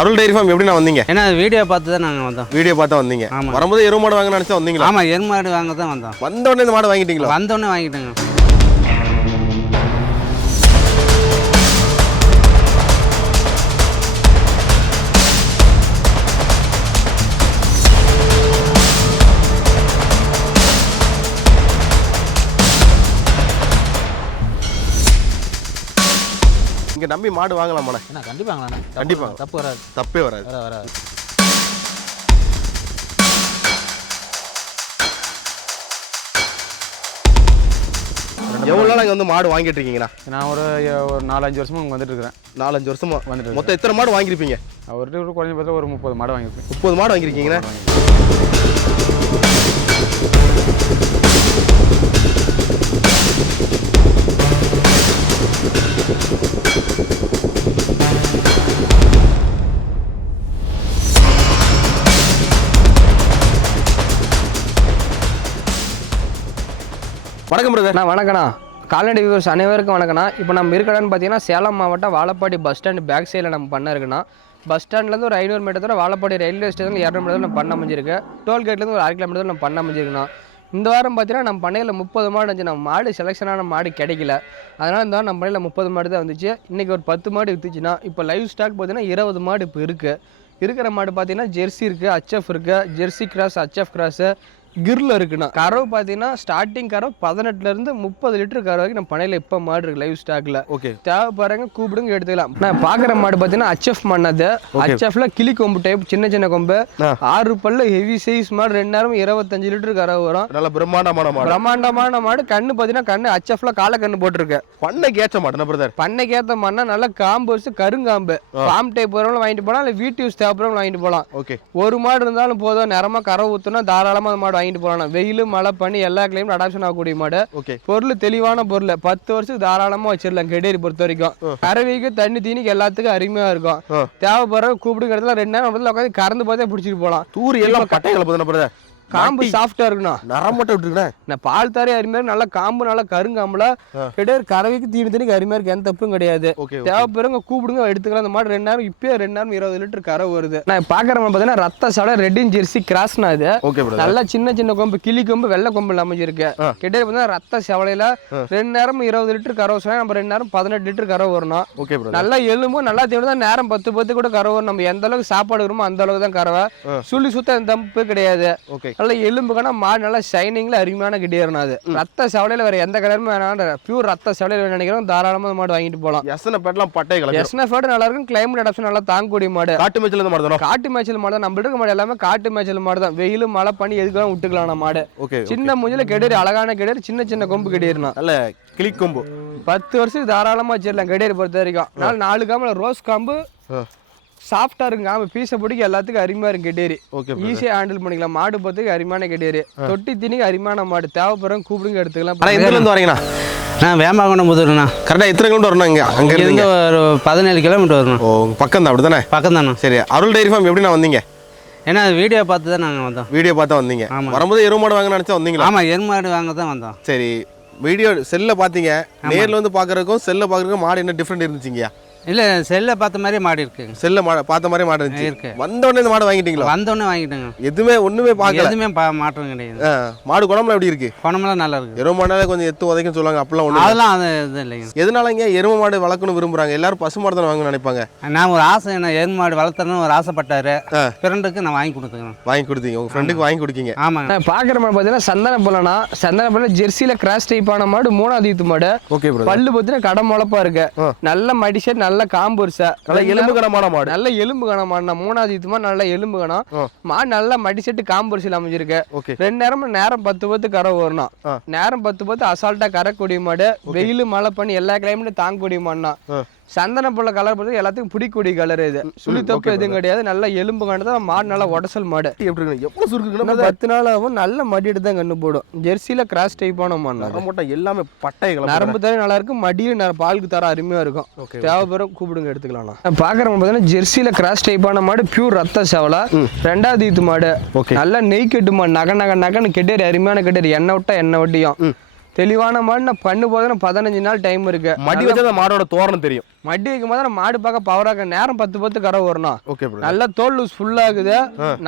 அருள் dairy farm எப்படி நான் வந்தீங்க? ஏன்னா வீடியோ பார்த்து தான் நாங்கள் வந்தோம். வீடியோ பார்த்தா வந்தீங்க. வரும்போது எருவு மாடு வாங்க நினைச்சா வந்தீங்களா? ஆமாம், எருவு மாடு வாங்க தான் வந்தோம். வந்தோடனே இந்த மாடு வாங்கிட்டீங்களா? வந்தோடனே வாங்கிட்டேங்க. இங்கே நம்பி மாடு வாங்கலாமாண்ணே? என்ன கண்டிப்பாக வாங்கலாண்ணே. கண்டிப்பாக தப்பு வராது. தப்பே வராது. வராது. எவ்வளோ நாள் இங்கே வந்து மாடு வாங்கிட்டு இருக்கீங்கண்ணா? நான் ஒரு 4-5 வருஷமாக இங்கே வந்துட்டு இருக்கிறேன். 4-5 வருஷமா வந்துட்டு. மொத்தம் எத்தனை மாடு வாங்கியிருப்பீங்க? அவர்கிட்ட ஒரு குறைஞ்சபட்சம் ஒரு 30 மாடு வாங்கியிருப்பேன். 30 மாடு வாங்கியிருக்கீங்கண்ணா? வணக்கம் பிரதர். வணக்கண்ணா. கால்நடை வியூவர்ஸ் அனைவருக்கும் வணக்கண்ணா. இப்போ நம்ம இருக்கடன்னு பார்த்தீங்கன்னா சேலம் மாவட்டம் வாழப்பாடி பஸ் ஸ்டாண்ட் பேக் சைடில் நம்ம பண்ண இருக்குண்ணா. பஸ் ஸ்டாண்ட்லேருந்து ஒரு 500 மீட்டர் தூரம் வாழப்பாடி ரயில்வே ஸ்டேஷன் 200 மீட்டர் நம்ம பண்ண அமைஞ்சிருக்கு. டோல்கேட்லேருந்து ஒரு 1/2 கிலோமீட்டர் நம்ம பண்ண அமைஞ்சிருக்குண்ணா. இந்த வாரம் பார்த்தீங்கன்னா நம்ம பண்ணையில் 30 மாடு இருந்துச்சு. நம்ம மாடு செலெக்ஷனான மாடு கிடைக்கல. அதனால் இந்த வாரம் நம்ம பண்ணையில் 30 மாடு தான் வந்துச்சு. இன்றைக்கி ஒரு 10 மாடு விற்றுச்சுன்னா இப்போ லைவ் ஸ்டாக் பார்த்தீங்கன்னா 20 மாடு இப்போ இருக்குது. இருக்கிற மாடு பார்த்தீங்கன்னா ஜெர்சி இருக்குது, HF இருக்குது, ஜெர்சி கிராஸ், HF கிராஸு, கிரில் இருக்குண்ணா. கறவை பார்த்தீங்கன்னா ஸ்டார்டிங் கறவை 18லேருந்து 30 லிட்டர் கறவை வரைக்கும் நம்ம பண்ணையில் இப்போ மாடு இருக்குது லைவ் ஸ்டாக்கில். ஓகே, தேவைப்படுறங்க கூப்பிடுங்க எடுத்துக்கலாம். நான் பார்க்குற மாடு பார்த்தீங்கன்னா HF மண்ணது. HFல கிளி கொம்பு டைப், சின்ன சின்ன கொம்பு, 6 பல்லு, ஹெவி சைஸ் மாடு. 2 நேரம் 25 லிட்டர் கறவை வரும். நல்ல பிரம்மாண்டமான மாடு. பிரம்மாண்டமான மாடு. கண்ணு பார்த்தீங்கன்னா கண்ணு HFல காலை கண்ணு போட்டிருக்கு. பண்ணைக்கு ஏற்ற மாடு பிரதர். பண்ணைக்கு ஏற்ற மாடுனா நல்லா காம்பு வச்சு கருங்காம்பு. ஃபார்ம் டைப் வரவங்களும் வாங்கிட்டு போகலாம், இல்லை வீட்டு யூஸ் தேவைப்படுறவங்களும் வாங்கிட்டு போகலாம். ஓகே, ஒரு மாடு இருந்தாலும் போதும், நேரமாக கறவை ஊற்றுனா தாராளமாக மாடு வாங்கிட்டு போகலாம். வெயில் மழை பண்ணி எல்லா கிளையும் அடாப்ஷன் ஆகக்கூடிய மாடு. ஓகே, பொருள் தெளிவான பொருள். 10 வருஷத்துக்கு தாராளமா வச்சிடலாம். கெடேரி பொறுத்த வரைக்கும் கறவைக்கு தண்ணி தீனிக்கு எல்லாத்துக்கும் அருமையா இருக்கும். தேவைப்படுற கூப்பிடுங்க இடத்துல 2 நேரம் உட்காந்து கறந்து பார்த்தே பிடிச்சிட்டு போகலாம். தூரி எல்லாம் பட்டைகளை பார்த்தா காம்பு சாஃப்டா இருக்குண்ணா. நரம் மட்டும் விட்டுருக்கேன். நான் பால் தாரே அருமையாக நல்லா காம்பு நல்லா கருங்காம்புல கிடையாது. கறவைக்கு தீனிக்கு அருமையா இருக்கு, எந்த தப்பும் கிடையாது. தேவைப்படுறவங்க கூப்பிடுங்க எடுத்துக்கலாம். அந்த மாடு 2 நேரம் இப்பயே 2 நேரம் 20 லிட்டர் கறவை வருது. நான் பாக்குறவங்க பார்த்தீங்கன்னா ரத்த சாலை ரெட்டின் ஜெர்சி கிராஸ்னா இது. நல்லா சின்ன சின்ன கொம்பு, கிளி கொம்பு, வெள்ளை கொம்பு அமைஞ்சிருக்கு. கிடையாது பார்த்தீங்கன்னா ரத்த செவலையில 2 நேரம் 20 லிட்டர் கறவை சொன்னா நம்ம 2 நேரம் 18 லிட்டர் கறவை வரணும். நல்லா எலும்பும் நல்லா தேவைதான். நேரம் 10 கூட கறவை வரும். நம்ம எந்த அளவுக்கு சாப்பாடு வருமோ அந்த அளவுக்கு தான் கறவை. சுள்ளி சுத்த எந்த தப்பு கிடையாது. நல்லா எலும்புக்கான மாடு நல்லா ஷைனிங்ல அருமையான கிட்டேறணும். அது ரத்த செவலையில வேற எந்த கலருமே வேணாம், பியூர் ரத்த செவலையில நினைக்கிறோம். தாராளமா மாடு வாங்கிட்டு போகலாம். எஸ்என்எஃப் பட்டை கலர். எஸ்என்எஃப் நல்லா இருக்கும். கிளைமேட் அடாப்ஷன் நல்லா தாங்கக்கூடிய மாடு. காட்டு மேய்ச்சல் மாடு தான். காட்டு மேய்ச்சல் மாடு தான். நம்ம இருக்க மாடு எல்லாமே காட்டு மேய்ச்சல் மாடு தான். வெயில் மழை பண்ணி எதுக்கெல்லாம் விட்டுக்கலாம் மாடு. சின்ன மூஞ்சில கெடேரி, அழகான கெடேரி, சின்ன சின்ன கொம்பு கெடேறணும். நல்ல கிளி கொம்பு 10 வருஷத்துக்கு தாராளமா வச்சிடலாம். கெடேரி பொறுத்த வரைக்கும் 4 காம்புல ரோஸ் காம்பு சாஃப்டா இருக்குங்க. பீச பிடிக்க எல்லாத்துக்கும் அருமையா இருக்கு கெடேரி. ஈஸியா ஹேண்டில் பண்ணிக்கலாம். மாடு பொறுத்துக்கு அருமையான கெடேரி. தொட்டி திணிக்கு அருமையான மாடு. தேவைப்படுறோம் கூப்பிடுங்க எடுத்துக்கலாம். எதுல இருந்து வரீங்கண்ணா? நான் வேமாகொண்டம் முதல்ண்ணா. கரெக்டாக எத்தனை கிலோமீட்டர் வரணும்? அங்கே இருந்து ஒரு 17 கிலோமீட்டர் வரணும். ஓ, பக்கம் தான். அப்படி தானே? பக்கம் தானே. சரி, அருள் டைரி ஃபார்ம் எப்படி நான் வந்தீங்க? ஏன்னா வீடியோ பார்த்து தான் நாங்கள் வந்தோம். வீடியோ பார்த்தா வந்தீங்க. வரும்போது எருவு மாடு வாங்க நினைச்சா வந்தீங்களா? ஆமாம், எருவு மாடு வாங்க தான் வந்தோம். சரி, வீடியோ செல்ல பார்த்தீங்க, நேரில் வந்து பார்க்குறதுக்கும் செல்ல பார்க்குறதுக்கும் மாடு என்ன டிஃப்ரெண்ட் இருந்துச்சுங்கய்யா? இல்லை, செல்லை பார்த்த மாதிரி மாடு இருக்குங்க. செல்ல மாடு பார்த்த மாதிரி மாடு இருந்துச்சு. இருக்கு. வந்தோடனே இந்த மாடு வாங்கிட்டீங்களா? வந்தோடனே வாங்கிட்டேங்க. எதுவுமே ஒன்றுமே பார்க்கல. எதுவுமே மாற்றம் கிடையாது. மாடு குணம்லாம் எப்படி இருக்கு? குணமெல்லாம் நல்லா இருக்கு. எருமை மாடாலே கொஞ்சம் எத்து உதைக்கும் சொல்லுவாங்க. அப்பெல்லாம் ஒன்று அதெல்லாம் அது இது இல்லைங்க. எதனால இங்கே எருமை மாடு வளர்க்கணும் விரும்புறாங்க? எல்லாரும் பசு மாடு தான் வாங்க நினைப்பாங்க. நான் ஒரு ஆசை, என்ன எருமை மாடு வளர்த்தணும்னு ஒரு ஆசைப்பட்டாரு. ஃப்ரெண்டுக்கு நான் வாங்கி கொடுத்துக்கிறேன். வாங்கி கொடுத்தீங்க? உங்க ஃப்ரெண்டுக்கு வாங்கி கொடுக்கீங்க? ஆமாங்க. பார்க்குற மாடு பார்த்தீங்கன்னா சந்தன பொலனா. சந்தன பொல ஜெர்சியில் கிராஸ் டைப்பான மாடு, 3வது ஈத்து மாடு. Okay bro. பல்லு பார்த்தீங்கன்னா கடை முளப்பா இருக்கு. நல்ல மடிசெட், நல்ல நல்ல காம்புரிசா நல்ல எலும்பு கனமான மாடு. நல்ல எலும்பு கனமான 3வது ஈத்துமா நல்ல எலும்பு கனம். மாடு நல்லா மடிசெட்டு காம்புரிசில் அமைஞ்சிருக்கு. 2 நேரம் 10 கரை வரணும். நேரம் 10 அசால்ட்டா கரைக்கூடிய மாடு. வெயில் மழை பண்ணி எல்லா கிளைமேட்டும் தாங்கக்கூடிய மாடுனா. சந்தன புள்ள கலர் பொறுத்து எல்லாத்துக்கும் பிடிக்கூடிய கலர் இது. சுழி தப்பு எதுவும் கிடையாது. நல்ல எலும்பு கண்டுதான் மாடு. நல்லா உடசல் மாடு. எவ்வளவு சுருக்குன்னா 10 நாள் ஆகும். நல்ல மடிட்டு தான் கண்ணு போடும். ஜெர்சியில கிராஸ் டைப்பான மாடு. எல்லாமே பட்டை நரம்பு தர நல்லா இருக்கும். மடியில பாலுக்கு தர அருமையா இருக்கும். தேவைப்பெறும் கூப்பிடுங்க எடுத்துக்கலாம். பாக்குறவங்க பார்த்தீங்கன்னா ஜெர்சியில கிராஸ் டைப்பான மாடு. பியூர் ரத்த சேவலா. 2வது ஈத்து மாடு. நல்லா நெய் கெட்டு மாடு. நகன்னு கெட்டேரி அருமையான கெட்டேரி. எண்ணெய் விட்டா எண்ணெய் வட்டியும் தெளிவான மாடு. நான் பண்ணு போதுன்னா 15 நாள் டைம் இருக்கு. மடி வச்சா மாடோட தோரணம் தெரியும். மடி வைக்கும் போது மாடு பார்க்க பவராக. நேரம் 10 கரை வரணும். நல்ல தோல் லூஸ் ஃபுல்லா இருக்குது.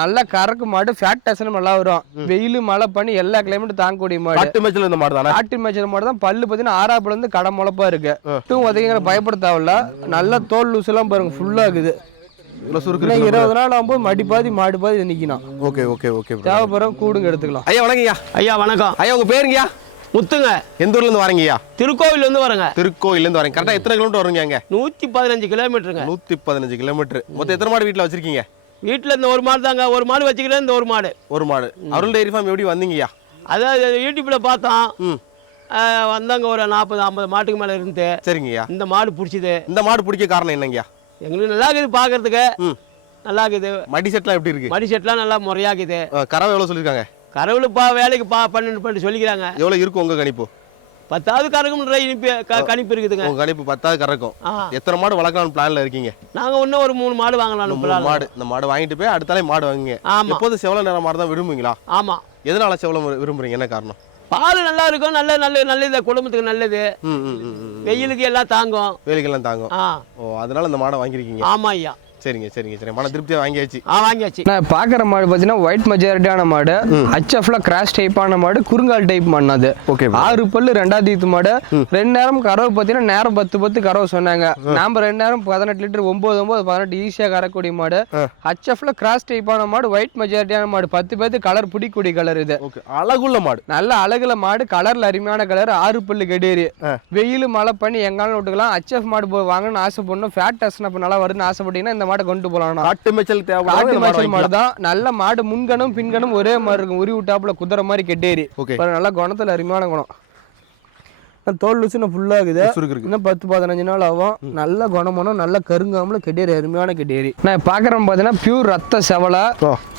நல்ல கறக்கு மாடு. ஃபேட் டெஸ்ட் நல்லா வரும். வெயில் மழை பண்ணி எல்லா கிளைமேட்டும் தாங்கக்கூடிய மாடு. காட்டு மேய்ச்சல் இந்த மாடு தானே. காட்டு மேய்ச்சல் மாடு தான். பல்லு பார்த்தீங்கன்னா 6 இருந்து கடை முளைப்பா இருக்கு. உதவிங்கிற பயப்பட தேவையில்ல. நல்ல தோல் லூஸ் எல்லாம் பாருங்க ஃபுல்லா இருக்குது. 20 நாள் ஆகும்போது மடி பாதி மாடு பாதி நிக்கணும். தேவைப்படுறோம் கூடுங்க எடுத்துக்கலாம். ஐயா வணக்கம்யா. ஐயா வணக்கம். ஐயா உங்க பேருங்கய்யா? முத்துங்க. எந்த ஊர்ல இருந்து வரீங்கய்யா? திருக்கோவில இருந்து வரேங்க. திருக்கோவில இருந்து வரீங்க. கரெக்டா எத்தனை கிலோமீட்டர் வருங்க? அங்க 115 கிலோமீட்டருங்க. 115 கிலோமீட்டர். மொத்தம் எத்தனை மாடு வீட்டுல வச்சிருக்கீங்க? வீட்டுல இந்த ஒரு மாடு தாங்க. ஒரு மாடு வச்சுக்கிறேன். இந்த ஒரு மாடு. ஒரு மாடு. அருள் டைரி ஃபார்ம் எப்படி வந்தீங்கய்யா? அதாவது யூடியூப்ல பார்த்தோம். வந்தாங்க ஒரு 40-50 மாட்டுக்கு மேல இருந்து. சரிங்கய்யா. இந்த மாடு பிடிச்சது. இந்த மாடு பிடிக்க காரணம் என்னங்கய்யா? எங்களுக்கு நல்லா இருக்குது பாக்குறதுக்கு. நல்லா இருக்குது. மடி செட்லாம் எப்படி இருக்கு? மடி செட்லாம் நல்லா முறையாக்குது. கறவை எவ்வளவு சொல்லிருக்காங்க? கறவுல வேலைக்கு பண்ணு சொல்லிக்கிறாங்க. எவ்வளவு இருக்கும் உங்க கணிப்பு? 10வது கறக்கும்ன்ற கணிப்பு இருக்குதுங்க. உங்க கணிப்பு 10வது கறக்கும். எத்தனை மாடு வளர்க்கலாம்னு பிளான்ல இருக்கீங்க? நாங்க இன்னும் ஒரு 3 மாடு வாங்கலாம். மாடு. இந்த மாடு வாங்கிட்டு போய் அடுத்தாலே மாடு வாங்குங்க. எப்போதும் செவல நிற மாடு தான் விரும்புவீங்களா? ஆமா. எதனால செவல விரும்புறீங்க? என்ன காரணம்? பால் நல்லா இருக்கும். நல்லது குடும்பத்துக்கு நல்லது. வெயிலுக்கு எல்லாம் தாங்கும். வெயிலுக்கு எல்லாம் தாங்கும். அதனால இந்த மாடை வாங்கிருக்கீங்க. ஆமா ஐயா. சரிங்க. மன திருப்தியா வாங்கியாச்சு. வாங்கியாச்சு. நான் பாக்குற மாடு பாத்தீங்கன்னா ஒயிட் மெஜாரிட்டியான மாடு. HFல கிராஸ் டைப்பான மாடு. குறுங்கால் டைப் மாடு அது. 6 பல்லு 2வது ஈத்து மாடு. 2 நேரம் கறவை பாத்தீங்கன்னா நேரம் 10 கறவை சொன்னாங்க. நாம 2 நேரம் 18 லிட்டர் 9-18 ஈஸியா கறக்கூடிய மாடு. HFல கிராஸ் டைப்பான மாடு. ஒயிட் மெஜாரிட்டியான மாடு. 10 கலர் பிடிக்கூடிய கலர் இது. அழகுள்ள மாடு. நல்ல அழகுல மாடு. கலர்ல அருமையான கலர். 6 பல்லு கெடேரி. வெயில் மழை பண்ணி எங்காலும் விட்டுக்கலாம். HF மாடு வாங்கணும்னு ஆசைப்படணும். ஃபேட் டெஸ்ட் நல்லா வருதுன்னு ஆசைப்பட்டீங்கன்னா இந்த கொண்டு போலாம். காட்டு மேய்ச்சல் மாடு தான். நல்ல மாடு. முன்கணும் பின்கணும் ஒரே மாதிரி இருக்கும். உரி விட்டாப்புல குதிரை மாதிரி கெட்டேரி. நல்ல குணத்துல அருமையான குணம். தோல் லூசுன்னு ஃபுல்லா இருக்குது. இன்னும் 10-15 நாள் ஆகும். நல்ல குணமானம். நல்ல கருங்காமல கெட்டேரி. அருமையான கெட்டேரி. நான் பாக்குறேன் பாத்தீங்கன்னா பியூர் ரத்த செவலா.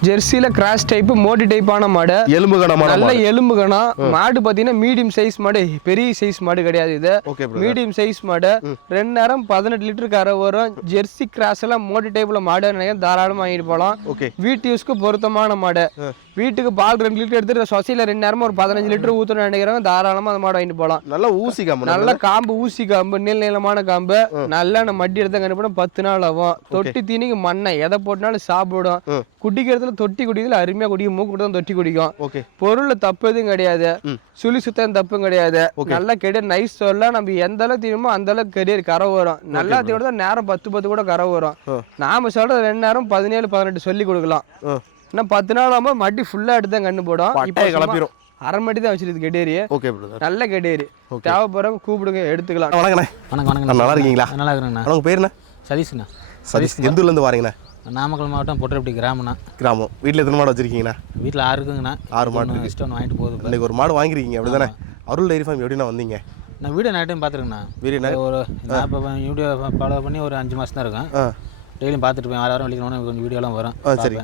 ஜெர்சியில கிராஸ் டைப் மோடி டைப்பான மாடு. எலும்பு கணம். நல்ல எலும்பு கணம் மாடு. பாத்தீங்கன்னா மீடியம் சைஸ் மாடு. பெரிய சைஸ் மாடு கிடையாது இது. மீடியம் சைஸ் மாடு. 2 நேரம் 18 லிட்டர் கரை வரும். ஜெர்சி கிராஸ் எல்லாம் மோடி டைப்ல மாடு தாராளமா வாங்கிட்டு போலாம். வீட்டு யூஸ்க்கு பொருத்தமான மாடு. வீட்டுக்கு பால் 2 லிட்டர் எடுத்துட்டு சொசையில 2 நேரமா ஒரு 15 லிட்டர் ஊத்தணும்னு நினைக்கிறவங்க தாராளமா அந்த மாடு வாங்கிட்டு போலாம். நல்ல ஊசி காம்பு. நல்ல காம்பு. ஊசி காம்பு. நீளமான காம்பு. நல்லா நம்ம மட்டி எடுத்த கண்டுபிடிச்சா 10 நாள் ஆகும். தொட்டி தீனிக்கு மண்ணை எதை போட்டாலும் சாப்பிடும். குடிக்கிறதுல தொட்டி குடிக்கிறதுல அருமையா குடிக்கும். மூக்கு தான் தொட்டி குடிக்கும். பொருள் தப்பு எதுவும் கிடையாது. சுழி சுத்தம் தப்பும் கிடையாது. நல்லா கெடியர் நைஸ் சொல்ல நம்ம எந்த அளவுக்கு தீனுமோ அந்த அளவுக்கு கெடியர் கரை வரும். நல்லா தீவிர நேரம் 10 கூட கரை வரும். நாம சொல்ற 2 நேரம் 17-18 சொல்லி கொடுக்கலாம். 10 நாள் ஆகும்போது மட்டி ஃபுல்லா எடுத்து தான் கண்ணு போடும். கிளப்பிடும். அரை மட்டி தான் வச்சிருக்கு கெடேரி. நல்ல கெடேரி. தேவைப்படுறவங்க கூப்பிடுங்க எடுத்துக்கலாம். வணக்கம். நல்லா இருக்கீங்களா? நல்லா இருக்கிறேங்கண்ணா. உங்க பேருண்ணா? சதீஷ்ண்ணா. சதீஷ். எந்த ஊர்ல இருந்து வரீங்கண்ணா? நாமக்கல் மாவட்டம் பொட்டரப்பட்டி கிராமம்ண்ணா. கிராமம். வீட்டில் எத்தனை மாடு வச்சிருக்கீங்கண்ணா? வீட்டில் 6 இருக்குங்கண்ணா. 6 மாடு இஷ்டம் வாங்கிட்டு போகுது. இன்னைக்கு ஒரு மாடு வாங்கிருக்கீங்க அப்படிதானே? அருள் டைரி ஃபார்ம் எப்படின்னா வந்தீங்க? நான் வீடியோ நிறைய டைம் பார்த்துருக்கேண்ணா. ஒரு நான் இப்போ வீடியோ ஃபாலோ பண்ணி ஒரு 5 மாதம் தான் இருக்கேன். டெய்லியும் பார்த்துட்டு போய் 6 வெளிக்கணும். கொஞ்சம் வீடியோலாம் வரும். சரி.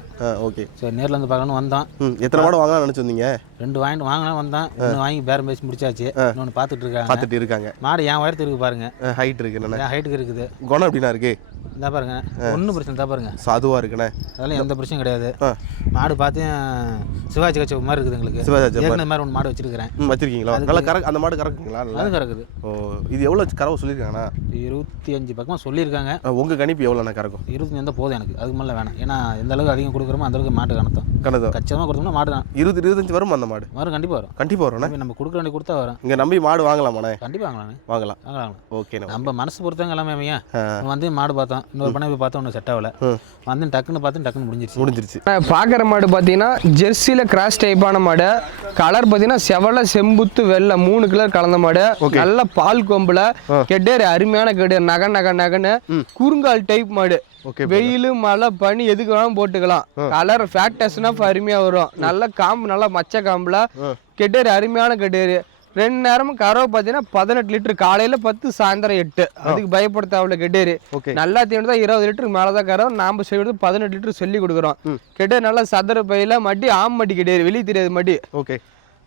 ஓகே. சரி நேரில் வந்து பார்க்கணும் வந்தோம். எத்தனை மாடு வாங்கலாம்னு நினச்சிருந்தீங்க? 2 வாங்கினா வந்தேன். இன்னும் வாங்கி பேரம் பேசி முடிச்சாச்சு. இன்னொன்று பார்த்துட்டு இருக்காங்க. மாடு என் உயரத்துக்கு இருக்கு பாருங்க. ஹைட் இருக்கு. என் ஹைட்டுக்கு இருக்குது. குணம் எப்படின்னா இருக்கு? இந்த பாருங்க. ஒன்றும் பிரச்சனை தான் பாருங்க. சாதுவா இருக்குண்ணே. அதெல்லாம் எந்த பிரச்சனையும் கிடையாது. மாடு பார்த்து சிவாஜி கட்சி மாதிரி இருக்குது எங்களுக்கு. சிவாஜி மாதிரி 1 மாடு வச்சிருக்கிறேன். வச்சிருக்கீங்களா? நல்லா அந்த மாடு கறக்குங்களா? அது கறக்குது. இது எவ்வளோ கறவை சொல்லியிருக்காங்கண்ணா? 25 பக்கமாக சொல்லியிருக்காங்க. உங்கள் கணிப்பு எவ்வளோண்ணா கறக்கும்? 25 இருந்தால் போதும் எனக்கு, அதுக்கு மேலே வேணாம். ஏன்னா எந்த அளவுக்கு அதிகம் கொடுக்குறோமோ அந்த அளவுக்கு மாட்டு கணத்தம் கச்சிதமாக கொடுத்தோம்னா மாடு தான் 20-25 வரும். அந்த மாடு கண்டிப்பாக வரும். கண்டிப்பாக வரும். நம்ம கொடுக்குற வேண்டிய கொடுத்தா வரும். இங்கே நம்பி மாடு வாங்கலாமாண்ணே? கண்டிப்பாக வாங்கலாம். ஓகே. நம்ம மனசு பொறுத்தவங்க எல்லாமே வந்து மாடு பார்த்தோம், இன்னொரு பண்ணை போய் பார்த்தோம், ஒன்றும் செட் ஆகல, வந்து டக்குன்னு முடிஞ்சிருச்சு. பார்க்குற மாடு பார்த்தீங்கன்னா ஜெர்சியில் கிராஸ் டைப்பான மாடு. கலர் பார்த்தீங்கன்னா செவலை செம்புத்து வெள்ளை 3 கலர் கலந்த மாடு. நல்ல பால் கொம்புல கெட்டேரி அருமையான கெட்டேரி நகன்னு குறுங்கால் டைப் மாடு. வெயில் மழை பனி எதுக்கு வேணாலும் போட்டுக்கலாம். கலர் ஃபேக்டஸ்னா அருமையா வரும். நல்ல காம்பு, நல்ல மச்ச காம்புல கெட்டேரி அருமையான கெட்டேரி. 2 நேரமும் கறவை பார்த்தீங்கன்னா 18 லிட்டர், காலையில 10 சாயந்தரம் 8. அதுக்கு பயப்படுத்த அவ்வளோ கெட்டேரி. நல்லா தீவனம் தான் 20 லிட்டருக்கு மேலதான் கறவை. நாம செய்வது 18 லிட்டர் சொல்லி கொடுக்குறோம். கெட்டேரி நல்லா சதுர பையில மடி ஆமடி கெட்டேரி, வெளியே தெரியாது மடி.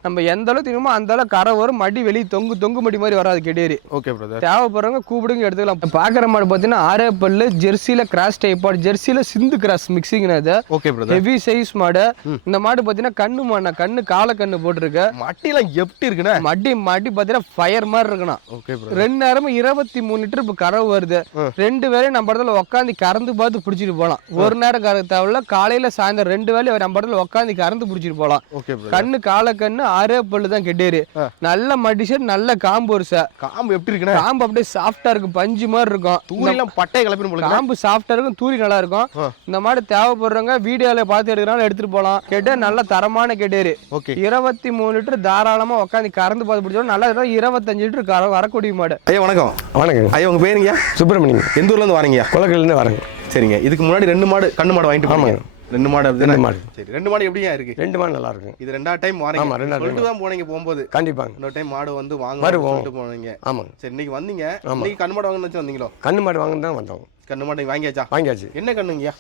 நம்ம எந்த அளவு தினமோ அந்த அளவு கரை வரும். மடி வெளியே தொங்கு மடி மாதிரி வராது கெடேரி. Okay brother. தேவைப்படுறவங்க கூப்பிடுங்க எடுத்துக்கலாம். பார்க்குற மாடு பார்த்தீங்கன்னா 6 பல்லு ஜெர்சியில் கிராஸ் டைப் மாடு. ஜெர்சியில் சிந்து கிராஸ் மிக்சிங் அது. Okay brother. ஹெவி சைஸ் மாடு. இந்த மாடு பார்த்தீங்கன்னா கண்ணு மாடு, கண்ணு காலை கண்ணு போட்டுருக்கு. மட்டிலாம் எப்படி இருக்குண்ணா? மடி பார்த்தீங்கன்னா ஃபயர் மாதிரி இருக்கணும். Okay brother. 2 நேரமும் 23 லிட்டர் இப்போ கறவை வருது. 2 வேலையும் நம்ம இடத்துல உட்காந்து கறந்து பார்த்து பிடிச்சிட்டு போகலாம். ஒரு நேரம் கறக்க தேவையில்ல, காலையில சாயந்தரம் 2 வேலையும் நம்ம இடத்துல உட்காந்து கறந்து பிடிச்சிட்டு போகலாம். ஓகே. கண்ணு காலை கண்ணு 6 பல்லு தான் கெட்டேரி. நல்ல மடிஷன், நல்ல காம்பு. ஒரு காம்பு எப்படி இருக்குன்னா காம்பு அப்படியே சாஃப்டா இருக்கும், பஞ்சு மாதிரி இருக்கும். தூரிலாம் பட்டை கிளப்பிடும் போல. காம்பு சாஃப்டா இருக்கும், தூரி நல்லா இருக்கும். இந்த மாதிரி தேவைப்படுறவங்க வீடியோல பார்த்து எடுக்கிறாங்க, எடுத்துட்டு போகலாம். கெட்டே நல்ல தரமான கெட்டேரி. 23 லிட்டர் தாராளமா உட்காந்து கறந்து பார்த்து பிடிச்சோம். நல்லா 25 லிட்டர் வரக்கூடிய மாடு. ஐயா வணக்கம். வணக்கம் ஐயா. உங்க பேருங்க? சுப்பிரமணியம். எந்த ஊர்ல இருந்து வரீங்க? குளக்கல்ல இருந்து வரேங்க. சரிங்க. இதுக்கு முன்னாடி 2 மாடு கண்ணு மாடு வாங்கிட்டு போனீங்க. 2 மாடு. 2 மாடு. சரி. 2 மாடு எப்படியா இருக்கு? 2 மாடு நல்லா இருக்கு. இது 2ஆவது டைம் வாரீங்க. ஆமா, 2ஆவது சொல்லிட்டு தான் போனீங்க போகும்போது. கண்டிப்பா இன்னொரு டைம் மாடு வந்து வாங்கணும் சொல்லிட்டு போனீங்க. ஆமா. சரி, இன்னைக்கு வந்தீங்க. இன்னைக்கு கண்ணு மாடு வாங்கணும்னு வந்தீங்களோ? கண்ணு மாடு வாங்க தான் வந்தோம். கண்ணு மாடு வாங்கியாச்சா? வாங்கியாச்சு. என்ன கண்ணுங்கய்யா?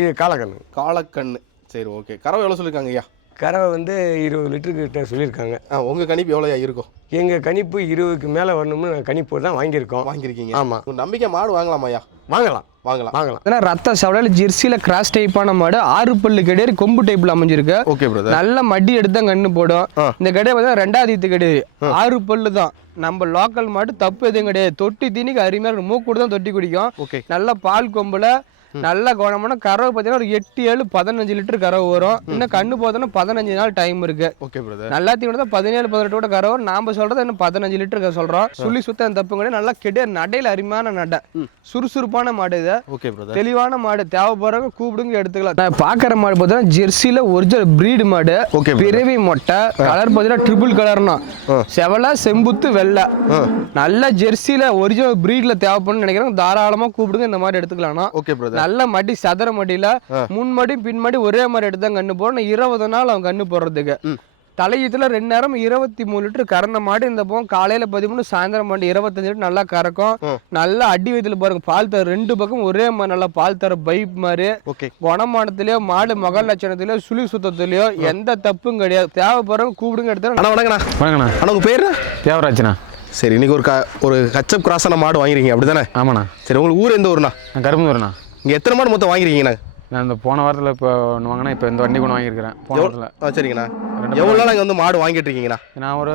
இது காலக்கண்ணு. காலக்கண்ணு. சரி, ஓகே. கறவை எவ்வளோ சொல்லியிருக்காங்க ஐயா? கறவை வந்து 20 லிட்டருக்கு கிட்ட சொல்லியிருக்காங்க. உங்கள் கணிப்பு எவ்வளோ இருக்கும்? எங்கள் கணிப்பு 20க்கு மேலே வரணும்னு கணிப்பு தான் வாங்கியிருக்கீங்க. ஆமாம். நம்பிக்கை மாடு வாங்கலாமா ஐயா? வாங்கலாம். ஏன்னா ரத்த சவடையில ஜெர்சியில கிராஸ் டைப்பான மாடு. 6 பல்லு கெடேரி, கொம்பு டைப்ல அமைஞ்சிருக்கு. Okay brother. நல்ல மடி எடுத்து தான் கண்ணு போடும். இந்த கெடே பார்த்தா 2வது கெடேரி. 6 பல்லு தான். நம்ம லோக்கல் மாடு தப்பு எதுவும் கிடையாது. தொட்டி தீனிக்கு அருமையாக மூக்கு தான் தொட்டி குடிக்கும். நல்ல பால் கொம்புல நல்ல கவனமான கறவை பார்த்தீங்கன்னா ஒரு 8, 7, 15 லிட்டர் கறவை வரும். இன்னும் கண்ணு போதோன்னா 15 நாள் டைம் இருக்கு. Okay brother. நல்லா தீவனம் 17, 18 கறவை வரும். நாம சொல்றது இன்னும் 15 லிட்டர் சொல்றோம். சுழி சுத்தம் தப்பு கிடையாது. நல்லா கெடே நடையில அருமையான நடை, சுறுசுறுப்பான மாடு இது. Okay brother. தெளிவான மாடு. தேவைப்படுறவங்க கூப்பிடுங்க எடுத்துக்கலாம். நான் பாக்குற மாடு பார்த்தீங்கன்னா ஜெர்சியில ஒரிஜினல் பிரீடு மாடு. பிறவி மொட்டை. கலர் பார்த்தீங்கன்னா ட்ரிபிள் கலர்னா செவலை செம்புத்து வெள்ளை. நல்ல ஜெர்சியில ஒரிஜினல் பிரீட்ல தேவைப்படுன்னு நினைக்கிறேன். தாராளமா கூப்பிடுங்க, இந்த மாதிரி எடுத்துக்கலாம். Okay brother. நல்ல மடி, சதுர மடியில முன்மடி பின்மடி ஒரே மாதிரி எடுத்து கண்ணு போடணும். 20 நாள் அவன் கண்ணு போடுறதுக்கு. தலையீத்துல 2 நேரம் 23 லிட்டர் கறந்த மாடு. இந்த போகும் காலையில 13, சாயந்தரம் மாடு 25 லிட்டர் நல்லா கறக்கும். நல்லா அடி வயதுல பாருங்க பால் தர 2 பக்கம் ஒரே மாதிரி நல்லா பால் தர பைப் மாதிரி. குணமானத்திலயோ மாடு மகள் லட்சணத்திலயோ சுழி சுத்தத்திலயோ எந்த தப்பும் கிடையாது. தேவைப்படுறவங்க கூப்பிடுங்க எடுத்து. உங்க பேரு? தேவராஜனா. சரி, இன்னைக்கு ஒரு கச்சப் கிராஸான மாடு வாங்கிருக்கீங்க அப்படிதானே? ஆமாண்ணா. சரி, உங்களுக்கு ஊர் எந்த ஊர்னா? கரும்பூர்ண்ணா. இங்கே எத்தனை மாடு மொத்தம் வாங்கிருக்கீங்கண்ணா? நான் இந்த போன வாரத்தில் இப்போ ஒன்று வாங்கினா, இப்போ இந்த வண்டி கொண்டு வாங்கியிருக்கிறேன் போன வாரத்தில். சரிங்கண்ணா. எவ்வளோ நாள் இங்கே வந்து மாடு வாங்கிட்டு இருக்கீங்கண்ணா? நான் ஒரு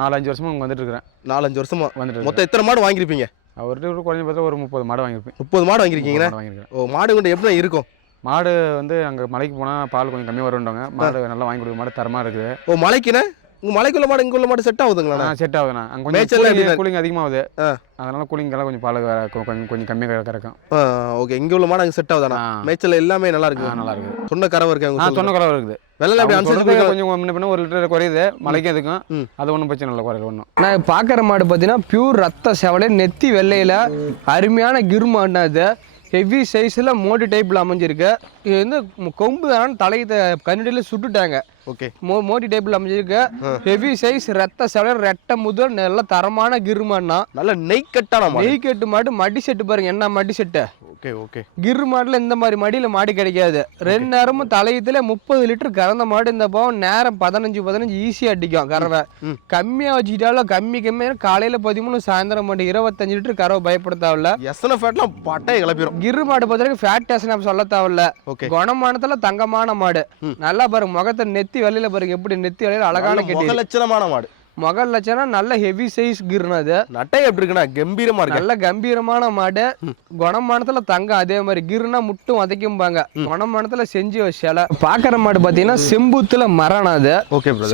4-5 வருஷமா இங்கே வந்துட்டு இருக்கிறேன். 4-5 வருஷமா வந்துட்டு. மொத்தம் எத்தனை மாடு வாங்கியிருப்பீங்க? அவர்கிட்ட ஒரு குறைஞ்ச பார்த்தா ஒரு 30 மாடு வாங்கியிருப்பேன். 30 மாடு வாங்கியிருக்கீங்கண்ணா? வாங்கியிருக்கேன். ஓ, மாடு கொண்டு எப்படி இருக்கும்? மாடு வந்து அங்கே மலைக்கு போனால் பால் கொஞ்சம் கம்மியாக வருவாங்க. மாடு நல்லா வாங்கி கொடுக்குற மாடு தரமாக இருக்குது. ஓ, மலைக்குண்ணே? உங்க மலைக்குள்ள மாடு இங்குள்ள மாடு செட் ஆகுதுங்களா? செட் ஆகுதுண்ணா. அங்கே கொஞ்சம் கூலிங் அதிகமாகுது. அதனால கூலிங்கெல்லாம் கொஞ்சம் பால் கொஞ்சம் கம்மியாக கறக்கும். ஓகே. இங்கே உள்ள மாடு அங்கே செட் ஆகுதாண்ணா? மேய்ச்சல் எல்லாமே நல்லா இருக்கு. நல்லா இருக்கு. சொன்ன கறவை இருக்கு. சொன்ன கறவை இருக்குது. வெள்ளை அப்படி அனுசரிச்சு கொஞ்சம் முன்ன பின்ன 1 லிட்டர் குறையுது. மலைக்கு அதுக்கும் அது ஒன்றும் பிரச்சனை இல்லை, குறையில ஒன்றும். நான் பார்க்குற மாடு பார்த்தீங்கன்னா பியூர் ரத்த செவலை, நெத்தி வெள்ளையில அருமையான கிருமாடுனா இது. ஹெவி சைஸில் மோடி டைப்பில் அமைஞ்சிருக்கு. இது வந்து கொம்பு தானே தலையை கண்ணடியில் சுட்டுட்டாங்க. ஓகே. மோடி டைப்பில் அமைஞ்சிருக்கு. ஹெவி சைஸ் ரத்த செவலை, ரெட்டை முதல் நல்ல தரமான கிருமாடுனா. நல்ல நெய் கட்டு மாடு. மடி செட்டு பாருங்க, என்ன மடி செட்டு. Okay okay. கிரு மாடுல இந்த மாதிரி மடியில் மாடு கிடைக்காது. 2 நேரமும் தலையத்துல 30 லிட்டர் கறந்த மாடு. இந்த போகம் நேரம் 15 ஈஸியாக அடிக்கும் கறவை. கம்மியாக வச்சுக்கிட்டாலும் கம்மியாக காலையில் 13, சாயந்தரம் மாடு 25 லிட்டர் கறவை. பயப்பட தேவையில்ல. எத்தனை ஃபேட்லாம் பட்டையை கிளப்பிடும். கிரு மாடு பொறுத்தவரைக்கும் ஃபேட் டேஸ்ட் சொல்ல தேவையில்ல. குணமானத்துல தங்கமான மாடு. நல்லா பாருங்க, முகத்தை நெத்தி வலையில பாருங்க எப்படி நெத்தி வலையில அழகான லட்சணமான மாடு. முகல் லட்சணம் நல்ல ஹெவி சைஸ் கிருனா அது. நட்டை எப்படி இருக்குண்ணா? கம்பீரமா இருக்கு. நல்ல கம்பீரமான மாடு. குணமானத்துல தங்கம். அதே மாதிரி கிருனா முட்டும் வதைக்கும்பாங்க. குணமானத்துல செஞ்சு வச்சால பாக்குற மாடு பாத்தீங்கன்னா செம்புத்துல மரணம் அது.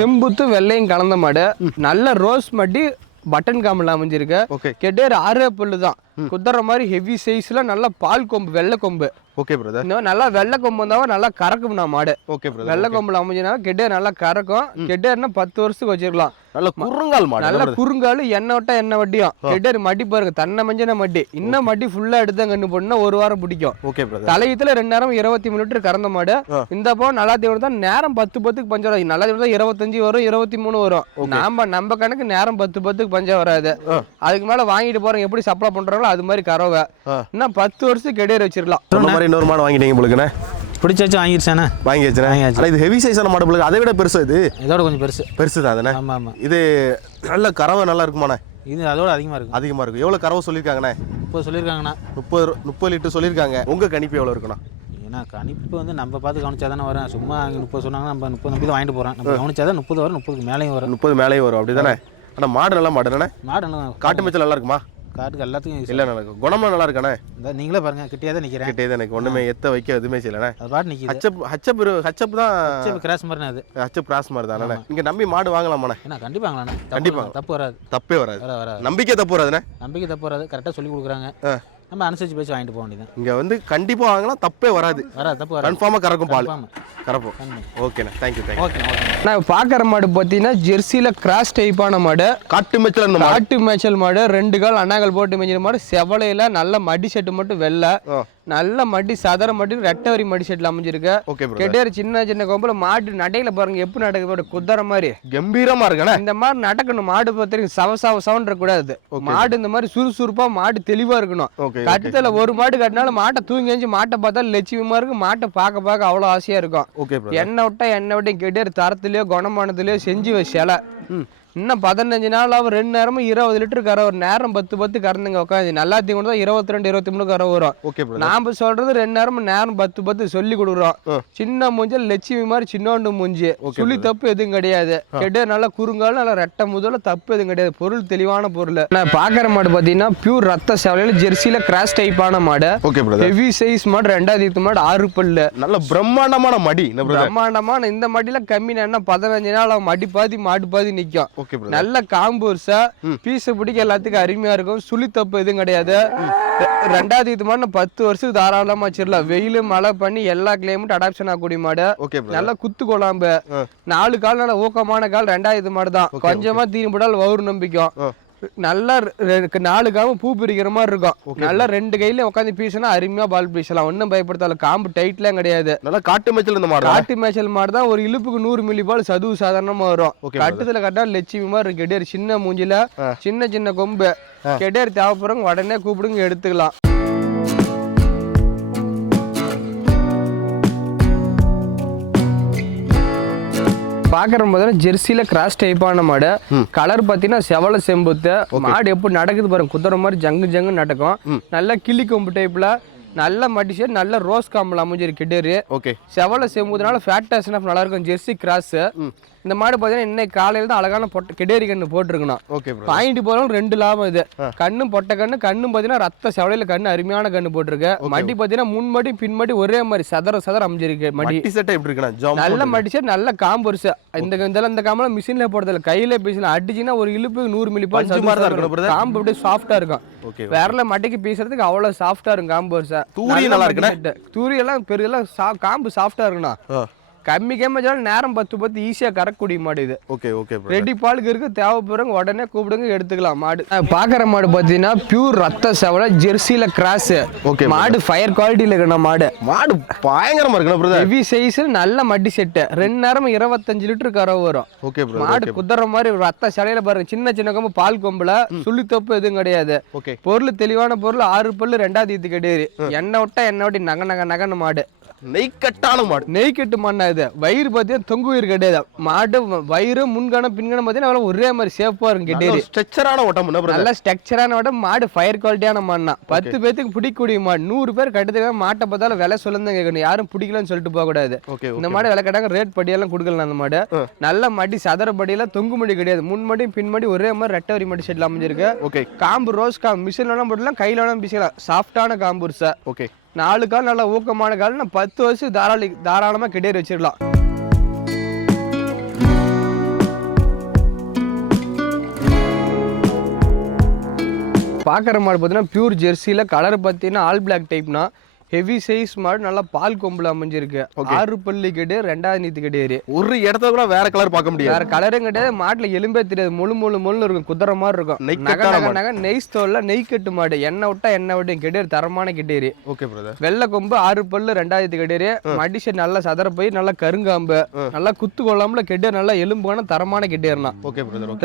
செம்புத்து வெள்ளையும் கலந்த மாடு. நல்ல ரோஸ் மட்டி பட்டன் காம்பில் அமைஞ்சிருக்கு. கெட்டேர் 6 பல்லு தான். குதிரை மாதிரி ஹெவி சைஸ்ல நல்ல பால் கொம்பு, வெள்ளை கொம்பு. Okay brother. நல்லா வெள்ளை கொம்பு வந்தாலும் நல்லா கறக்கும்னா மாடு. Okay brother. வெள்ளை கொம்புல அமைஞ்சினா கெட்டேர் நல்லா கறக்கும். கெட்டேர்னா 10 வருஷத்துக்கு வச்சிருக்கலாம். நல்ல குறுங்கால் மாடு. நல்ல குறுங்கால், எண்ணெய் விட்டா எண்ணெய் வட்டியும். கெட்டேர் மட்டி பாருங்க, தன்னை மஞ்சன மட்டி. இன்னும் மட்டி ஃபுல்லா எடுத்து கண்ணு போட்டுனா 1 வாரம் பிடிக்கும். Okay brother. தலையத்துல 2 நேரம் 23 லிட்டர் கறந்த மாடு. இந்த போ நல்லா தேவை தான் நேரம் 10 பஞ்சம் வரும். நல்லா தேவை 25 வரும், 23 வரும். நம்ம கணக்கு நேரம் 10 பஞ்சம் வராது. அதுக்கு மேல வாங்கிட்டு போறோம் எப்படி சப்ளை பண்றாங்களோ அது மாதிரி கறவை. இன்னும் 10 வருஷம் கெடேர் வச்சிருக்கலாம். இந்த மாதிரி இன்னொரு மாடு வாங்கிட்டீங்க போலுக்குண்ணே. பிடிச்சாச்சு வாங்கிடுச்சானே. வாங்கியாச்சு. இது ஹெவி சைஸான மாடு போலுக்கு. அதை விட பெருசு இது. இதோட கொஞ்சம் பெருசு தான் அதுண்ணே. ஆமாம் ஆமாம். இது நல்ல கறவை நல்லா இருக்குமாண்ணே? இது அதோட அதிகமாக இருக்கும். எவ்வளோ கறவை சொல்லியிருக்காங்கண்ணே? 30 சொல்லியிருக்காங்கண்ணா. 30 லிட்டர் சொல்லியிருக்காங்க. உங்கள் கணிப்பு எவ்வளோ இருக்குண்ணா? ஏன்னா கணிப்பு வந்து நம்ம பார்த்து கவனிச்சா தானே வரும். சும்மா அங்கே 30 சொன்னாங்கன்னா நம்ம 30 நம்பி வாங்கிட்டு போகிறோம். நம்ம கவனிச்சா தான் 30 வரும், 30க்கு மேலேயும் வரும். 30 மேலேயும் வரும் அப்படி தானே? ஆனால் மாடு நல்லா மாடு தானே? மாடு நல்லா காட்டு மேய்ச்சல் நல்லா இருக்குமா? காட்டுக்கு எல்லாத்துக்கும் இல்லை நல்லா இருக்கும். குணமாக நல்லா இருக்கானே? இந்த நீங்களே பாருங்க, கிட்டே தான் நிற்கிறேன். கிட்டே தான் எனக்கு ஒன்றுமே எத்த வைக்க எதுவுமே செய்யலண்ணே. அது பாட்டு நிற்கிது. ஹச்சப் தான். கிராஸ் மாதிரி அது. ஹச்சப் கிராஸ் மாதிரி தானே? இங்கே நம்பி மாடு வாங்கலாமாண்ணே? ஏன்னா கண்டிப்பாக வாங்கலாண்ணே. கண்டிப்பாக தப்பு வராது. தப்பே வராது. நம்பிக்கை தப்பு வராதுண்ணே. நம்பிக்கை தப்பு வராது. கரெக்டாக சொல்லி கொடுக்குறாங்க. நம்ம அனுசரிச்சு பேசி வாங்கிட்டு போக வேண்டியது. இங்கே வந்து கண்டிப்பாக வாங்கலாம், தப்பே வராது. தப்பு வராது. கன்ஃபார்மாக கறக்கும் பால். கறப்போம். ஓகேண்ணா, தேங்க்யூ. ஓகே. நான் பார்க்குற மாடு பார்த்தீங்கன்னா ஜெர்சியில் கிராஸ் டைப்பான மாடு. காட்டு மேய்ச்சல் மாடு. 2 கால் அண்ணாங்கல் போட்டு மேய்ச்சின மாடு. செவலையில் நல்ல மடி செட்டு மட்டும் வெள்ளை. நல்ல மடி சதர மடி ரெட்டவரி மடி செட்டில் அமைஞ்சிருக்கு. கெட்டேர் சின்ன கொம்புல மாடு நடையில பாருங்க எப்படி நடக்குது. குதிரை மாதிரி கம்பீரமா இருக்கா. இந்த மாதிரி நடக்கணும். மாடு பார்த்தீங்கன்னா சவுண்ட் இருக்கக்கூடாது. மாடு இந்த மாதிரி சுறுசுறுப்பா மாடு தெளிவா இருக்கணும். கட்டத்துல ஒரு மாடு கட்டினாலும் மாட்டை தூங்கி எஞ்சி மாட்டை பார்த்தா லட்சியமா இருக்கு. மாட்டை பார்க்க அவ்வளவு ஆசையா இருக்கும். எண்ணெய் விட்டா கெட்டேர் தரத்துலயோ குணமானதுலயோ செஞ்சு வச்சால இன்னும் 15 நாள் ஆகும். 2 நேரமும் 20 லிட்டர் கரை ஒரு நேரம் 10 கறந்துங்க உட்காந்து நல்லா தீங்க தான் 22 23 கரை வரும். நாம சொல்றது 2 நேரம் 10 சொல்லி கொடுக்குறோம். சின்ன மூஞ்சல் லட்சுமி மாதிரி சின்னோண்டு மூஞ்சி. சொல்லி தப்பு எதுவும் கிடையாது. கெட்ட நல்லா குறுங்காலும் நல்லா ரெட்டை முதல்ல தப்பு எதுவும் கிடையாது. பொருள் தெளிவான பொருள். நான் பாக்குற மாடு பாத்தீங்கன்னா பியூர் ரத்த சேவலையில ஜெர்சியில கிராஸ் டைப்பான மாடு. ஹெவி சைஸ் மாடு. 2வது மாடு 6 பல்லு. நல்ல பிரம்மாண்டமான மடி. பிரம்மாண்டமான இந்த மடியில கம்மி 15 நாள் மடி பாதி மாடு பாதி நிக்கும். நல்ல காம்பூர்ஸா பீஸ் பிடிக்க எல்லாத்துக்கும் அருமையா இருக்கும். சுழி தப்பு எதுவும் கிடையாது. 2வது மாடு 10 வருஷத்துக்கு தாராளமா வச்சிடலாம். வெயில் மழை பண்ணி எல்லா கிளைமேட் அடாப்ஷன் ஆகக்கூடிய மாடு. நல்ல குத்து கொழாம்பு. 4 கால் நல்ல ஊக்கமான கால். 2வது மாடு தான். கொஞ்சமா தீனி போடால் வவுறு நம்பிக்கும். நல்லா 4 காம்பு பூ பிரிக்கிற மாதிரி இருக்கும். நல்லா 2 கையில உட்காந்து பீசனா அருமையா பால் பீசலாம். ஒன்னும் பயப்படுத்தால. காம்பு டைட்லாம் கிடையாது. நல்லா காட்டு மேய்ச்சல் மாடு தான். ஒரு இழுப்புக்கு 100 மில்லி பால் சதுவு சாதாரணமா வரும். கட்டத்துல கட்டா லட்சுமி மாதிரி கெடேர். சின்ன மூஞ்சில சின்ன கொம்பு. கெடேர் தேவைப்படுறவங்க உடனே கூப்பிடுங்க, எடுத்துக்கலாம். பாக்குற போது ஜெர்சியில கிராஸ் டைப்பான மாடு. கலர் பாத்தீங்கன்னா செவல செம்புத்து. மாடு எப்படி நடக்குது பாருங்க. குதிரை மாதிரி ஜங்கு நடக்கும். நல்ல கிளி கொம்பு டைப்ல நல்ல மடிச்சு நல்ல ரோஸ் காம்பில் அமைஞ்சிருக்கு கெடேரு. செவல செம்புதுனால ஃபேட் நல்லா இருக்கும். Jersey cross. இந்த மாடு பார்த்தீங்கன்னா இன்னைக்கு காலையில் தான் அழகான கெடேரி கண்ணு போட்டுருக்கணும். வாங்கிட்டு போறவங்க 2 லாபம் இது. கண்ணும் பொட்டை கண்ணும் பார்த்தீங்கன்னா ரத்த செவலையில கண்ணு அருமையான கண்ணு போட்டிருக்கு. மடி பார்த்தீங்கன்னா முன்மடி பின்மடி ஒரே மாதிரி சதர அமைஞ்சிருக்கு. மடி நல்ல மடிச்சு நல்ல காம்பரிசு. இந்த காம்பல மிஷின்ல போடுறதில்ல, கையில பீசலாம். அடிச்சுன்னா ஒரு இழுப்பு 100 மில்லி பால் காம்பு அப்படியே சாஃப்டா இருக்கும். வேறல மட்டைக்கு பீசுறதுக்கு அவ்வளவு சாஃப்டா இருக்கும் காம்பு வருஷம். தூரி எல்லாம் பெருதெல்லாம் காம்பு சாஃப்டா இருக்கணும். கம்மி நேரம் 10 ஈஸியா கறக்கூடிய மாடு இது. ரெடி பாலுக்கு இருக்கு. தேவைப்படுறவங்க உடனே கூப்பிடுங்க, எடுத்துக்கலாம். மாடு பாக்குற மாடு பாத்தீங்கன்னா பியூர் ரத்த செவலை ஜெர்சியில கிராஸ். மாடு ஃபயர் குவாலிட்டியில இருக்கணும். மாடு பயங்கரமா இருக்கணும். ஹெவி சைஸ் நல்ல மடி செட்டு. 2 நேரம் 25 லிட்டர் கறவை வரும். மாடு குதிரை மாதிரி ரத்த செலையில பாருங்க. சின்ன கொம்பு பால் கொம்புல சுழி தப்பு எதுவும் கிடையாது. பொருள் தெளிவான பொருள். 6 பல்லு. 2வது கெடேரி. எண்ணெய் விட்டா எண்ணெய் விட்டி நகன்னு மாடு. நெய்க்கட்டான மாடு. நெய்க்கட்டு மாடுனா இது. வயிறு பார்த்தீங்கன்னா தொங்கு வயிறு கிடையாது. மாடு வயிறு முன்கணம் பின்கணம் பார்த்தீங்கன்னா ஒரே மாதிரி சேஃபாக இருக்கும். கெட்டேரி ஸ்ட்ரக்சரான ஓட்டம், நல்ல ஸ்ட்ரக்சரான ஓட்டம். மாடு ஃபயர் குவாலிட்டியான மாடுனா 10 பேத்துக்கு பிடிக்கக்கூடிய மாடு. 100 பேர் கட்டுறதுக்காக மாட்டை பார்த்தாலும் விலை சொல்லுங்க கேட்கணும். யாரும் பிடிக்கலன்னு சொல்லிட்டு போக கூடாது. இந்த மாடு விலை கேட்டாங்க ரேட் படியெல்லாம் கொடுக்கலாம். அந்த மாடு நல்ல மடி, சதர படியெல்லாம் தொங்கு மடி கிடையாது. முன்மடி பின்மடி ஒரே மாதிரி ரெட்டவரி மடி செட்ல அமைஞ்சிருக்கு. காம்பு ரோஸ் காம்பு, மிஷின் வேணாம் போடலாம், கையில வேணாம் பிசிக்கலாம். சாஃப்டான காம்பு சார். 4 கால் நல்ல ஊக்கமான கால். 10 வருஷம் தாராளமா கிடேரி வச்சிடலாம். பார்க்குற மாடு பார்த்தீங்கன்னா பியூர் ஜெர்சியில் கலர் பார்த்தீங்கன்னா ஆல் பிளாக் டைப்னா ஹெவி சைஸ் மாடு. நல்லா பால் கொம்புல அமைஞ்சிருக்கு. 6 பல்லு கெடு, 2வது நீத்து கெடேரி. ஒரு இடத்துல கூட வேற கலர் பார்க்க முடியாது. வேற கலரும் கிடையாது. மாட்டுல எலும்பே தெரியாது. முழு இருக்கும். குதிரை மாதிரி இருக்கும். நகை நெய் ஸ்டோர்ல நெய் கட்டு மாடு. எண்ணெய் விட்டா எண்ணெய் விட்டு கெடேரி. தரமான கெடேரி. வெள்ளை கொம்பு, 6 பல்லு, 2வது கெடேரி. மடிஷன் நல்லா சதர போய் நல்லா கருங்காம்பு, நல்லா குத்து கொள்ளாமல கெடேரி. நல்லா எலும்பான தரமான கெடேரினா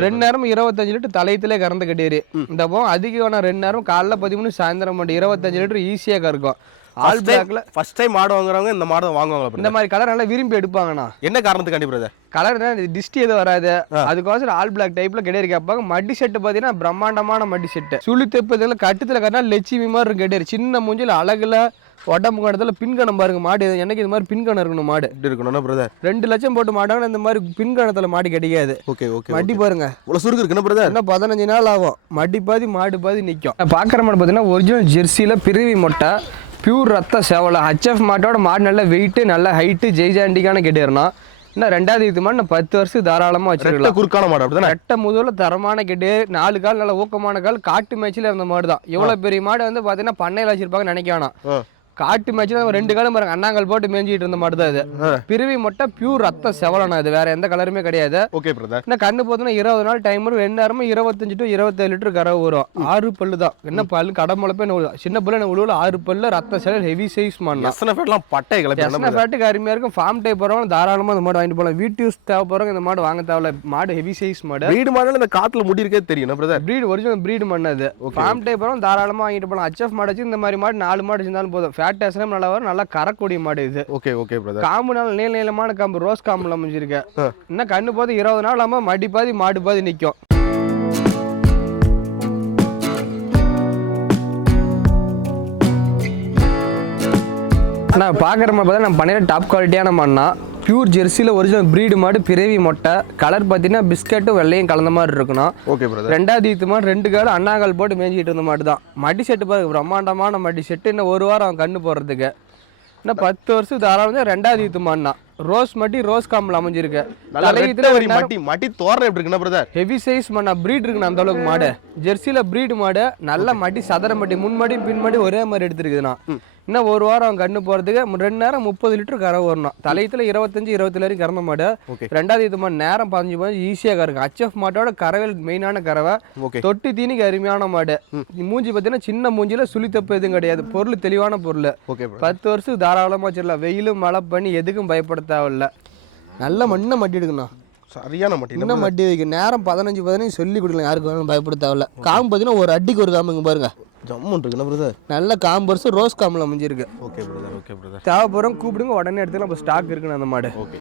2 நேரம் 25 லிட்டர் தலையத்திலே கறந்த கெடேரி. இந்த போகும் அதிகமான 2 நேரம் காலைல 13 சாயந்தரம் 25 லிட்டர் ஈஸியா கறக்கும். ஆல் பிளாக்ல ஃபர்ஸ்ட் டைம் மாடு வாங்குறவங்க இந்த மாடு வாங்குவாங்க. இந்த மாதிரி கலர் நல்லா விரும்பி எடுப்பாங்கண்ணா. என்ன காரணத்துக்காண்டி பிரதர்? கலர் டிஸ்டி எதுவும் வராது. அதுக்கோசரம் ஆல் பிளாக் டைப்ல கெடேரி கேட்பாங்க. மடி செட்டு பாத்தீங்கன்னா பிரம்மாண்டமான மடி செட்டு. சுழி தெப்பு இதெல்லாம் கட்டுத்துல கட்டினா லட்சுமி மாதிரி இருக்கும் கெடேரி. சின்ன மூஞ்சில அழகுல உடம்பு கணத்துல பின்கணம் பாருங்க. மாடு எனக்கு இது மாதிரி பின்கணம் இருக்கணும். மாடு இருக்கணும் பிரதர். 2 லட்சம் போட்டு மாட்டாங்கன்னா இந்த மாதிரி பின்கணத்துல மாடு கிடைக்காது. மடி பாருங்க இவ்வளவு சுருக்கு இருக்குன்னு பிரதர். என்ன 15 நாள் ஆகும். மடி பாதி மாடு பாதி நிற்கும். பாக்குற மாடு பாத்தீங்கன்னா ஒரிஜினல் ஜெர்சியில பிரிவி மொட்டை, பியூர் ரத்த சேவலை. HF மாட்டோட மாடு நல்ல வெயிட்டு, நல்ல ஹைட்டு, ஜெய்ஜாண்டிக்கான கெடேரினா. இன்னும் 2வது இது மாடு 10 வருஷம் தாராளமா வச்சிருக்கலாம். குறுக்கான மாடு அப்படிதான். ரெட்டை முதல்ல தரமான கெடேரி. 4 கால் நல்ல ஊக்கமான கால். காட்டு மேய்ச்சல இருந்த மாடு தான். எவ்வளவு பெரிய மாடு வந்து பாத்தீங்கன்னா பண்ணையில வச்சிருப்பாங்க நினைக்க வேணாம். காட்டு மேய்ச்சல 2 காலம் பாருங்க அண்ணாங்கல் போட்டு மேய்ஞ்சிட்டு இருந்த மாடு தான் இது. பிரிவி மொட்டை பியூர் ரத்த செவலனா. இது வேற எந்த கலருமே கிடையாது. என்ன கண்ணு போதுன்னா 20 நாள் டைம் வரும். 2 நேரமும் 25 to 27 லிட்டர் கறவை வரும். 6 பல்லு தான். என்ன பல்லு கடை முளைப்பே சின்ன பல்லு உழுவுல 6 பல்லு ரத்த செவல் ஹெவி சைஸ் மாடு. பட்டை ஃபேட்டுக்கு அருமையா இருக்கும். ஃபார்ம் டைப் போறவங்க தாராளமா இந்த மாடு வாங்கிட்டு போகலாம். வீட்டு யூஸ் தேவைப்படுறவங்க இந்த மாடு வாங்க தேவையில்ல. மாடு ஹெவி சைஸ் மாடு. பிரீடு மாடு இந்த காட்டுல முடி இருக்கே தெரியும் பிரதர். பிரீடு ஒரிஜினல் பிரீடு மாடு அது. ஃபார்ம் டைப் போறவங்க தாராளமா வாங்கிட்டு போகலாம். HF மாடு வச்சு இந்த மாதிரி மாடு 4 மாடு இருந்தாலும் போதும். ஃபேட் எஸ்எம் நல்லா வரும். நல்லா கரக்கூடிய மாடு இது. காம்பு நாள் நீளமான காம்பு, ரோஸ் காம்புல அமைஞ்சிருக்கு. இன்னும் கண்ணு போது 20 நாள் ஆமா மடி பாதி மாடு பாதி நிற்கும். நான் பார்க்குற மாதிரி பார்த்தா நம்ம பண்ணிடுற டாப் குவாலிட்டியான மாடுனா பியூர் ஜெர்சியில் ஒரிஜினல் பிரீடு மாடு. பிறவி மொட்டை. கலர் பார்த்தீங்கன்னா பிஸ்கட்டும் வெள்ளையும் கலந்த மாதிரி இருக்கணும். 2வது ஈத்து மாடு. 2 கால் அண்ணாங்கல் போட்டு மேய்ஞ்சிட்டு இருந்த மாடு தான். மடி செட்டு பாருங்க பிரம்மாண்டமான மடி செட்டு. இன்னும் 1 வாரம் அவன் கண்ணு போடுறதுக்கு. இன்னும் 10 வருஷம் தாராளம். 2வது ஈத்து மாடுனா ரோஸ் மட்டி, ரோஸ் காம்பில் அமைஞ்சிருக்கு. மட்டி தோரணை எப்படி இருக்குன்னா பிரதர்? ஹெவி சைஸ் மாடு. பிரீட் இருக்குண்ணா அந்த அளவுக்கு மாடு. ஜெர்சியில பிரீடு மாடு. நல்ல மட்டி சதர மட்டி. முன்மடி பின்மடி ஒரே மாதிரி எடுத்துருக்குதுண்ணா. இன்னும் 1 வாரம் அவன் கண்ணு போறதுக்கு. 2 நேரம் 30 லிட்டர் கறவை வரணும். தலையத்துல 25-27 வரைக்கும் கறந்த மாடு. 2வது இது மாடு நேரம் 15 ஈஸியா கறக்கும். HF மாட்டோட கறவையில் மெயினான கறவை. தொட்டி தீனிக்கு அருமையான மாடு. மூஞ்சி பார்த்தீங்கன்னா சின்ன மூஞ்சில சுழி தப்பு எதுவும் கிடையாது. பொருள் தெளிவான பொருள். 10 வருஷம் தாராளமா வச்சிடலாம். வெயிலும் மழை பண்ணி எதுக்கும் பயப்பட தேவையில்ல. நல்ல மண்ணை மட்டி எடுக்கணும். சரியான மட்டி. இன்னும் மட்டி வைக்க நேரம் 15 சொல்லி கொடுக்கலாம். யாருக்கு வேணும் பயப்பட தேவையில்ல. காம்பு பார்த்தீங்கன்னா ஒரு அடிக்கு ஒரு காம்புங்க பாருங்க. ஜம்மு இருக்குண்ணா பிரதர். நல்ல காம்பர்ஸ் ரோஸ் காம்பில் அமைஞ்சிருக்கு. பிரதர். தேவைப்படுறோம் கூப்பிடுங்க, உடனே எடுத்துக்கலாம். இப்போ ஸ்டாக் இருக்குண்ணா அந்த மாடு.